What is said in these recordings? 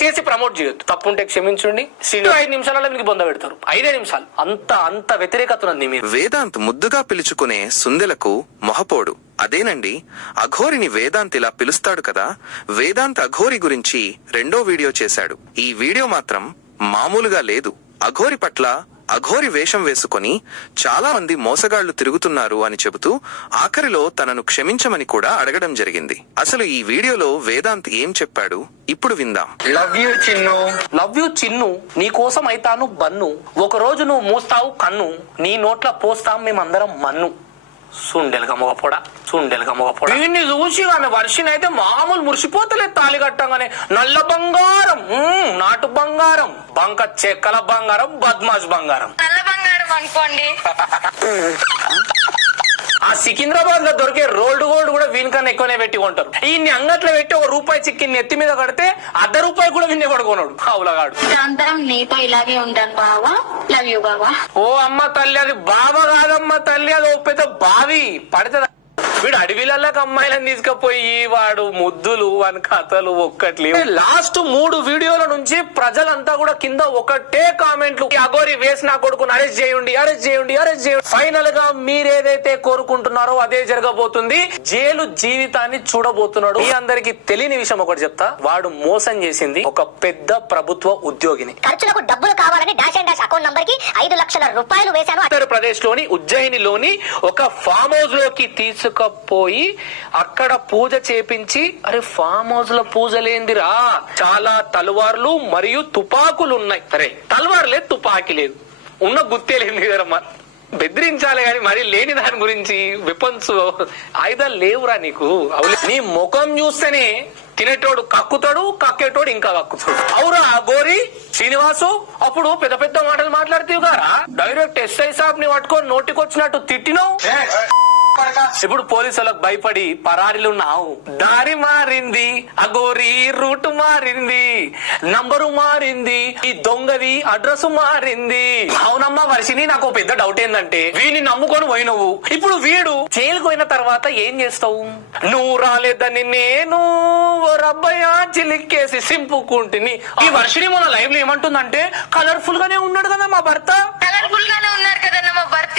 దయచేసి ప్రమోట్ చేయొద్దు. తప్పు ఉంటే క్షమించండి. సీనియర్ ఐదు నిమిషాలలో మీకు బొంద పెడతారు. ఐదే నిమిషాలు. అంత అంత వ్యతిరేకత ఉన్నది మీ మీద. వేదాంత్ ముద్దుగా పిలుచుకునే సుందెలకు మొహపోడు. అదేనండి అఘోరిని వేదాంత్ ఇలా పిలుస్తాడు కదా? వేదాంత్ అఘోరి గురించి రెండో వీడియో చేశాడు. ఈ వీడియో మాత్రం మామూలుగా లేదు. అఘోరి పట్ల అఘోరి వేషం వేసుకొని చాలా మంది మోసగాళ్ళు తిరుగుతున్నారు అని చెబుతూ ఆఖరిలో తనను క్షమించమని కూడా అడగడం జరిగింది. అసలు ఈ వీడియోలో వేదాంత్ ఏం చెప్పాడు? ఇప్పుడు విందాం. Love you Chinnu love you Chinnu నీ కోసం అయితాను బన్ను. ఒక రోజు నువ్వు మూస్తావు కన్ను. నీ నోట్ల పోస్తాం మేమందరం మన్ను. సుండెలుగా మొగపోడా సుండెలుగా మొగపోడా దీన్ని చూసి ఆమె వర్షిని అయితే మామూలు మురిసిపోతలేదు తాళి కట్టంగానే. నల్ల బంగారం మ్మ్, నాటు బంగారం బంక చెక్కల బంగారం బద్మాష్ బంగారం. నల్ల బంగారం అనుకోండి. ఆ సికింద్రాబాద్లో దొరికే రోల్డ్ గోల్డ్ కూడా వీనికన్నా ఎక్కువనే పెట్టి కొంటారు. ఈయన్ని అంగట్లో పెట్టి ఒక రూపాయి చిక్కి నెత్తి మీద కడితే అర్ధ రూపాయి కూడా విన్నే పడుకోనాడు. అవులగాడు. నిరంతరం నీతో ఇలాగే ఉంటాను బావా. లవ్ యూ బావా. ఓ అమ్మ తల్లి అది బాబా కాదమ్మ తల్లి అది ఓ పెద్ద బావి. పడితే వీడు అడవిలకి అమ్మాయిలను తీసుకుపోయి వాడు ముద్దులు అని కథలు ఒక్కట్లే. లాస్ట్ మూడు వీడియోల నుంచి ప్రజలంతా కూడా కింద ఒకటే కామెంట్లు. "ఈ అగోరి వేసి నా కొడుకుని అరెస్ట్ చేయండి అరెస్ట్ చేయండి అరెస్ట్ చేయండి. ఫైనల్గా మీరేదైతే కోరుకుంటున్నారో అదే జరగబోతుంది. జైలు జీవితాన్ని చూడబోతున్నాడు. ఈ అందరికి తెలియని విషయం ఒకటి చెప్తా. వాడు మోసం చేసింది ఒక పెద్ద ప్రభుత్వ ఉద్యోగిని. ఖర్చులకు అకౌంట్ నంబర్కి ఐదు లక్షల రూపాయలు వేశాను. ఉత్తరప్రదేశ్లోని ఉజ్జయినిలోని ఒక ఫామ్ హౌస్లోకి తీసుకుపోయి అక్కడ పూజ చేపించి అరే ఫామ్ హౌస్లో పూజ లేందిరా చాలా తలవార్లు మరియు తుపాకులు ఉన్నాయి సరే తలవారు లేదు తుపాకి లేదు. ఉన్న గుత్తే లేని కదమ్మా. బెదిరించాలి కానీ మరి లేని దాని గురించి విపంచు ఆయుధాలు లేవురా నీకు? అవులే. నీ ముఖం చూస్తేనే తినేటోడు కక్కుతాడు కక్కేటోడు ఇంకా కక్కుతాడు అవురా గోరి శ్రీనివాసు అప్పుడు పెద్ద పెద్ద మాటలు మాట్లాడుతీవు గారా డైరెక్ట్ ఎస్ఐ సాబ్ని పట్టుకొని నోటికొచ్చినట్టు తిట్టినావు ఇప్పుడు పోలీసులకు భయపడి పరారీలు ఉన్నావు. దారి మారింది అగోరి రూట్ మారింది నంబరు మారింది ఈ దొంగది అడ్రస్ మారింది. అవునమ్మా వర్షిని నాకు పెద్ద డౌట్ ఏంటంటే వీడిని నమ్ముకొని పోయినవు. ఇప్పుడు వీడు జైలుకు పోయిన తర్వాత ఏం చేస్తావు? నువ్వు రాలేదని నేను ఓ చిలిక్కేసి సింపుకుంటుని. ఈ వర్షిని మన లైవ్లో ఏమంటుందంటే కలర్ఫుల్ గానే ఉన్నాడు కదా మా భర్త కలర్ఫుల్ గానే ఉన్నారు కదన్న మా భర్త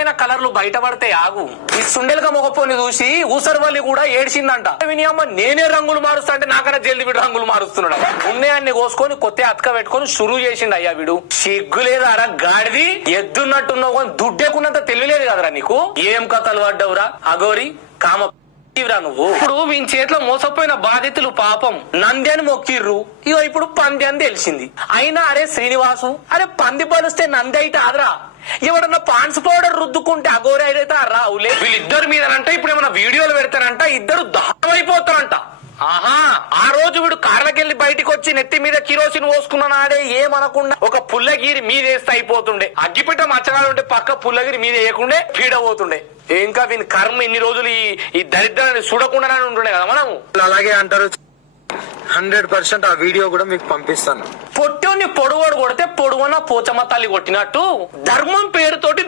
ఇప్పుడు కలర్లు బయటపడితే ఆగు. ఈ సుండెలుగా మొగపోని చూసి ఊసర్వల్లి కూడా ఏడ్చిందంట. విని అమ్మ నేనే రంగులు మారుస్తా అంటే నాకన్నా జల్ది వీడు రంగులు మారుస్తున్నాడు ఉన్నాయాన్ని కోసుకొని కొత్త అతక పెట్టుకొని షురు చేసిండు అయ్యా వీడు. సిగ్గు లేదారా గాడిది? ఎద్దున్నట్టున్నావు కానీ దుడ్డేకున్నంత తెలియలేదు కదరా నీకు? ఏం కథలు పడ్డవురా? అగోరి కామ నువ్వు. ఇప్పుడు వీని చేతిలో మోసపోయిన బాధితులు పాపం. నంది అని మొక్కిర్రు. ఇగో ఇప్పుడు పంది అని తెలిసింది. అయినా అరే శ్రీనివాసు అరే పంది పలిస్తే నంది అయితే ఆదరా? ఎవడన్నా పాన్స్ పౌడర్ రుద్దుకుంటే అగోరి అయితే రావులే వీళ్ళిద్దరి మీదనంట ఇప్పుడు ఏమైనా వీడియోలు పెడతారంట ఇద్దరు దహనం అయిపోతారంట ఆహా ఆ రోజు వీడు కార్లకెళ్ళి బయటికి వచ్చి నెత్తి మీద కిరోసిన్ పోసుకున్న నాడే ఏమనకుండా ఒక పుల్లగిరి మీదేస్తే అయిపోతుండే. అగ్గిపెట్ట మచ్చగాలు ఉంటే పక్క పుల్లగిరి మీద వేయకుండే పీడ పోతుండే ఇంకా వీని కర్మ ఇన్ని రోజులు ఈ ఈ దరిద్రాన్ని చూడకుండానే ఉంటుండే కదా మనం అలాగే అంటారు. హండ్రెడ్ పర్సెంట్ ఆ వీడియో కూడా మీకు పంపిస్తాను. పొట్టోని పొడుగోడు కొడితే పొడుగున పోచమ్మ తల్లి కొట్టినట్టు. ధర్మం పేరుతోటి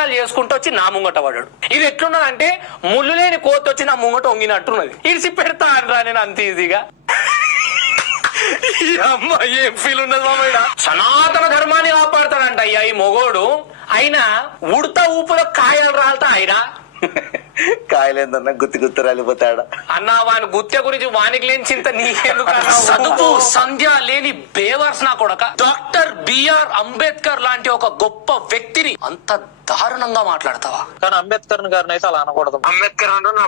దౌర్జన్యాలు చేసుకుంటూ వచ్చి నా ముంగట పడాడు ఇది ఎట్లున్నదంటే ముళ్ళు లేని కోత వచ్చి నా ముంగట వంగినట్టున్నది. ఇడిసి పెడతా అనరా నేను అంత ఈజీగా. అమ్మ ఏం ఫీల్ ఉన్నది మామయ్య సనాతన ధర్మాన్ని కాపాడతాడంట అయ్యా ఈ మొగోడు. అయినా ఉడత ఊపులో కాయలు రాలతా అయినా కాయలేందన్నా గుత్తి గుత్తి రాలిపోతాడా? అన్నా వాని గుత్య గురించి వానికి లేని చింత నీకెందుకు? చదువు సంధ్య లేని బేవర్స్ నా కొడక. డాక్టర్ బిఆర్ అంబేద్కర్ లాంటి ఒక గొప్ప వ్యక్తిని అంత దారుణంగా మాట్లాడతావా? కానీ అంబేద్కర్ గారిని అయితే అలా అనకూడదు. అంబేద్కర్ అంటే నా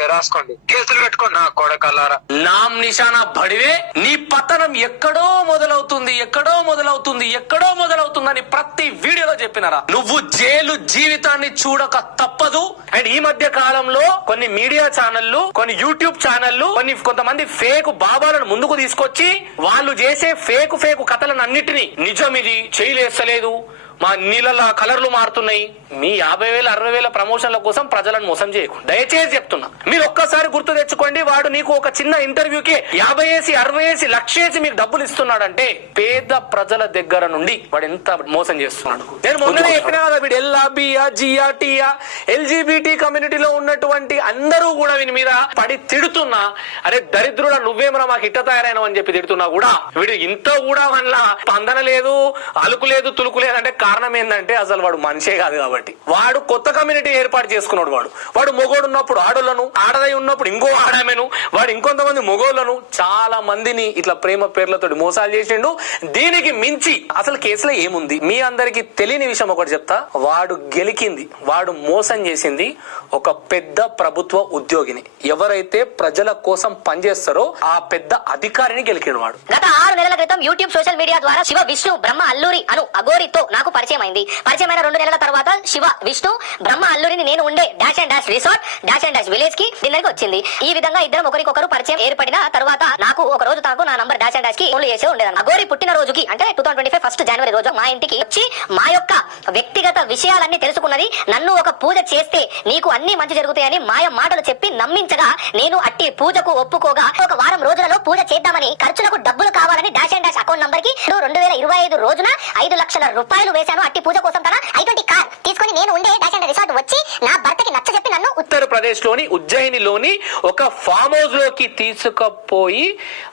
రాసుకోండి కేసులు పెట్టుకోండి. నా కొడకల్లారా నామ్ నిశానా బడివే నీ పతనం ఎక్కడో మొదలవుతుంది ఎక్కడో మొదలవుతుంది ఎక్కడో మొదలవుతుందని ప్రతి వీడియోలో చెప్పినారా? నువ్వు జైలు జీవితాన్ని చూడక తప్పదు. అండ్ ఈ మధ్య కాలంలో కొన్ని మీడియా ఛానళ్ళు కొన్ని యూట్యూబ్ ఛానళ్ళు కొన్ని కొంతమంది ఫేక్ బాబాలను ముందుకు తీసుకొచ్చి వాళ్ళు చేసే ఫేక్ ఫేక్ కథలను అన్నిటినీ నిజం ఇది చేయలేస్తలేదు. మా నీళ్ళ కలర్లు మారుతున్నాయి. మీ యాభై వేల అరవై వేల ప్రమోషన్ల కోసం ప్రజలను మోసం చేయకుండా దయచేసి చెప్తున్నా. మీరు ఒక్కసారి గుర్తు తెచ్చుకోండి వాడు నీకు ఒక చిన్న ఇంటర్వ్యూకి యాభై వేసి అరవై వేసి లక్ష వేసి మీకు డబ్బులు ఇస్తున్నాడంటే పేద ప్రజల దగ్గర నుండి వాడు ఎంత మోసం చేస్తున్నాడు? నేను మొన్ననే చెప్పినా కదా వీడు ఎల్లా బియా జియా టియా ఎల్జీబీటీ కమ్యూనిటీలో ఉన్నటువంటి అందరూ కూడా వీని మీద పడి తిడుతున్నా. అరే దరిద్రుడా నువ్వేమరా మాకు ఇట్ట తయారైన అని చెప్పి తిడుతున్నా కూడా. వీడు ఇంత కూడా వల్ల స్పందన లేదు అలుకు లేదు తులుకు లేదు అంటే కారణం ఏంటంటే అసలు వాడు మనిషే కాదు కాబట్టి. వాడు కొత్త కమ్యూనిటీ ఏర్పాటు చేసుకున్నాడు వాడు. వాడు మొగోడు ఉన్నప్పుడు ఆడోళ్ళను ఆడదై ఉన్నప్పుడు ఇంకో ఆడామెను వాడు ఇంకొంతమంది మొగోళ్ళను చాలా మందిని ఇట్లా ప్రేమ పేర్లతో మోసాలు చేసిండు. దీనికి మించి అసలు కేసులో ఏముంది? మీ అందరికి తెలియని విషయం ఒకటి చెప్తా. వాడు గెలికింది వాడు మోసం చేసింది ఒక పెద్ద ప్రభుత్వ ఉద్యోగిని. ఎవరైతే ప్రజల కోసం పనిచేస్తారో ఆ పెద్ద అధికారిని గెలికిన వాడు. గత ఆరు నెలల క్రితం యూట్యూబ్ సోషల్ మీడియా ద్వారా శివ విష్ణు బ్రహ్మ అల్లూరి అను అగోరితో నాకు పరిచయం అయింది. పరిచయమైన రెండు నెలల తర్వాత శివ విష్ణు బ్రహ్మ అల్లుడిని నేను ఉండే dash and dash resort dash and dash విలేజ్కి డిన్నర్కి వచ్చింది. ఈ విధంగా ఇద్దరం ఒకరికొకరు పరిచయం ఏర్పడిన తర్వాత నాకు ఒక రోజు తనకు నా నంబర్ డాష్ అండ్ డాష్కి ఫోన్లు చేసి ఉండేదాన్ని అగోరి పుట్టిన రోజుకి అంటే two thousand twenty five first జనవరి రోజు మా ఇంటికి వచ్చి మా యొక్క వ్యక్తిగత విషయాలన్నీ తెలుసుకున్నది. నన్ను ఒక పూజ చేస్తే నీకు అన్ని మంచి జరుగుతాయని మాయ మాటలు చెప్పి నమ్మించగా నేను అట్టి పూజకు ఒప్పుకోగా ఒక వారం రోజులలో పూజ చేద్దామని ఖర్చులకు డబ్బులు కావాలని డాష్ అండ్ డాష్ అకౌంట్ నంబర్కి రెండు వేల ఇరవై ఐదు రోజున ఐదు లక్షల రూపాయలు వేశాను అట్టి పూజ కోసం తన ఐటువంటి కార్ తీసుకొని నేను ఉండే డాష్ అండ్ రిసార్ట్ వచ్చి నా భర్తకి నచ్చ చెప్పి నన్ను ఉత్తరప్రదేశ్లోని ఉజ్జయినిలోని ఒక ఫామ్ హౌస్లోకి తీసుకుపోయి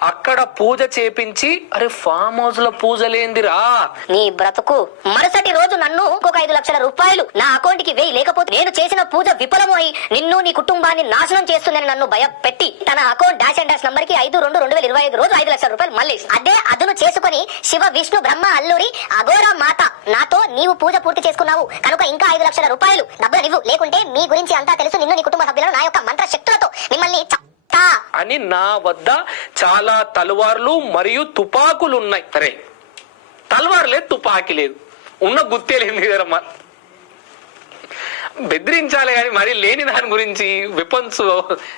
అక్కడ పూజ చేపించి అరే ఫామ్ హౌస్లో పూజలేందిరా నీ బ్రతుకు మరుసటి రోజు నన్ను ఇంకొక ఐదు లక్షల రూపాయలు నా అకౌంట్కి వేయి లేకపోతే నేను చేసిన పూజ విఫలము అయి నిన్ను నీ కుటుంబాన్ని నాశనం చేస్తుందని నన్ను భయపెట్టి తన అకౌంట్ డాష్ అండ్ డాష్ నంబర్కి ఐదు రెండు రెండు వేల ఇరవై ఐదు రోజు ఐదు లక్షల రూపాయలు మళ్ళీ. అదే అదును చేసుకుని శివ విష్ణు బ్రహ్మ అల్లూరి అఘోరా మాత నాతో నీవు పూజ పూర్తి చేసుకున్నావు. కనుక ఇంకా ఐదు లక్షల రూపాయలు డబ్బులు ఇవ్వు లేకుంటే మీ గురించి అంతా తెలుసు. నిన్ను నీ కుటుంబ సభ్యులను నా యొక్క మంత్ర శక్తులతో మిమ్మల్ని అని నా వద్ద చాలా తలవార్లు మరియు తుపాకులు ఉన్నాయి సరే తలవారు లేదు తుపాకి లేదు. ఉన్న గుర్తే లేదు కదమ్మా బెదిరించాలి కానీ మరి లేని దాని గురించి వెపన్స్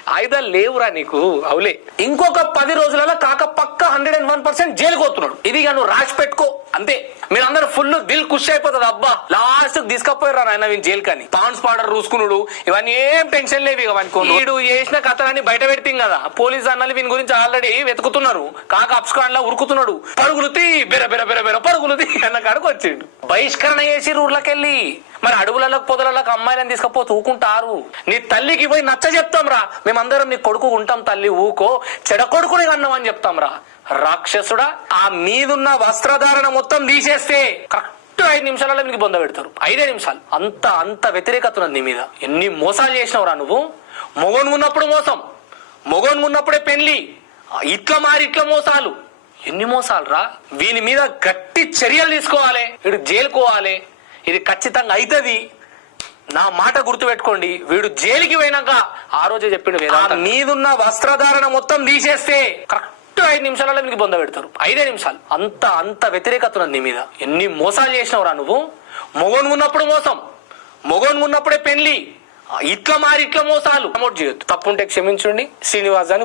ఆయుధాలు లేవురా నీకు? అవులే. ఇంకొక పది రోజులలో కాక పక్క హండ్రెడ్ అండ్ వన్ పర్సెంట్ జైలుకు పోతున్నాడు. ఇది నువ్వు రాసి పెట్టుకో. అంతే. మీరందరూ ఫుల్ దిల్ ఖుషి అయిపోతుంది అబ్బా లాస్ట్ తీసుకపోయారు ఆయన వీని జైలు కానీ పాన్స్ పౌడర్ రూసుకునుడు. ఇవన్నీ ఏం టెన్షన్ లేవు ఇక వానికి. వీడు చేసిన కథలన్నీ బయట పెడతాం కదా. పోలీస్ అన్నలు వీని గురించి ఆల్రెడీ వెతుకుతున్నారు. కాక అప్స్కాండ్ లా ఉరుకుతున్నాడు. పరుగులు తీ బెర బెర బెర బెర పరుగులు తీ అన్న కాడకు వచ్చిండు. బహిష్కరణ చేసి ఊర్లకెళ్ళి మరి అడవులలో పొదలలోకి అమ్మాయిలను తీసుకపోతే ఊకుంటారు నీ తల్లికి పోయి నచ్చ చెప్తాం రా మేమందరం నీ కొడుకు ఉంటాం తల్లి ఊకో. చెడ కొడుకుని కన్నాం అని చెప్తాం రా రాక్షసుడా ఆ మీదున్న వస్త్రధారణ మొత్తం తీసేస్తే కరెక్ట్ ఐదు నిమిషాలలో మీకు బొంద పెడతారు. ఐదే నిమిషాలు. అంత అంత వ్యతిరేకత ఉన్నది నీ మీద. ఎన్ని మోసాలు చేసినావురా నువ్వు? మొగోను ఉన్నప్పుడు మోసం. మొగోను ఉన్నప్పుడే పెళ్ళి ఇట్లా మారి ఇట్లా మోసాలు. ఎన్ని మోసాలు రా వీని మీద గట్టి చర్యలు తీసుకోవాలి. వీడు జైలుకోవాలి ఇది ఖచ్చితంగా అవుతుంది నా మాట గుర్తు పెట్టుకోండి వీడు జైలుకి పోయినాక ఆ రోజే చెప్పిండు వేదాంతం. మీదున్న వస్త్రధారణ మొత్తం తీసేస్తే కరెక్ట్ ఐదు నిమిషాలలో మీకు బొంద పెడతారు. ఐదే నిమిషాలు. అంత అంత వ్యతిరేకత ఉన్నది నీ మీద. ఎన్ని మోసాలు చేసినావురా నువ్వు? మొగోను ఉన్నప్పుడు మోసం. మొగోను ఉన్నప్పుడే పెళ్ళి. ఇట్లా మారి ఇట్లా మోసాలు. ప్రమోట్ చేయొద్దు. తప్పుంటే క్షమించండి. శ్రీనివాస్ అని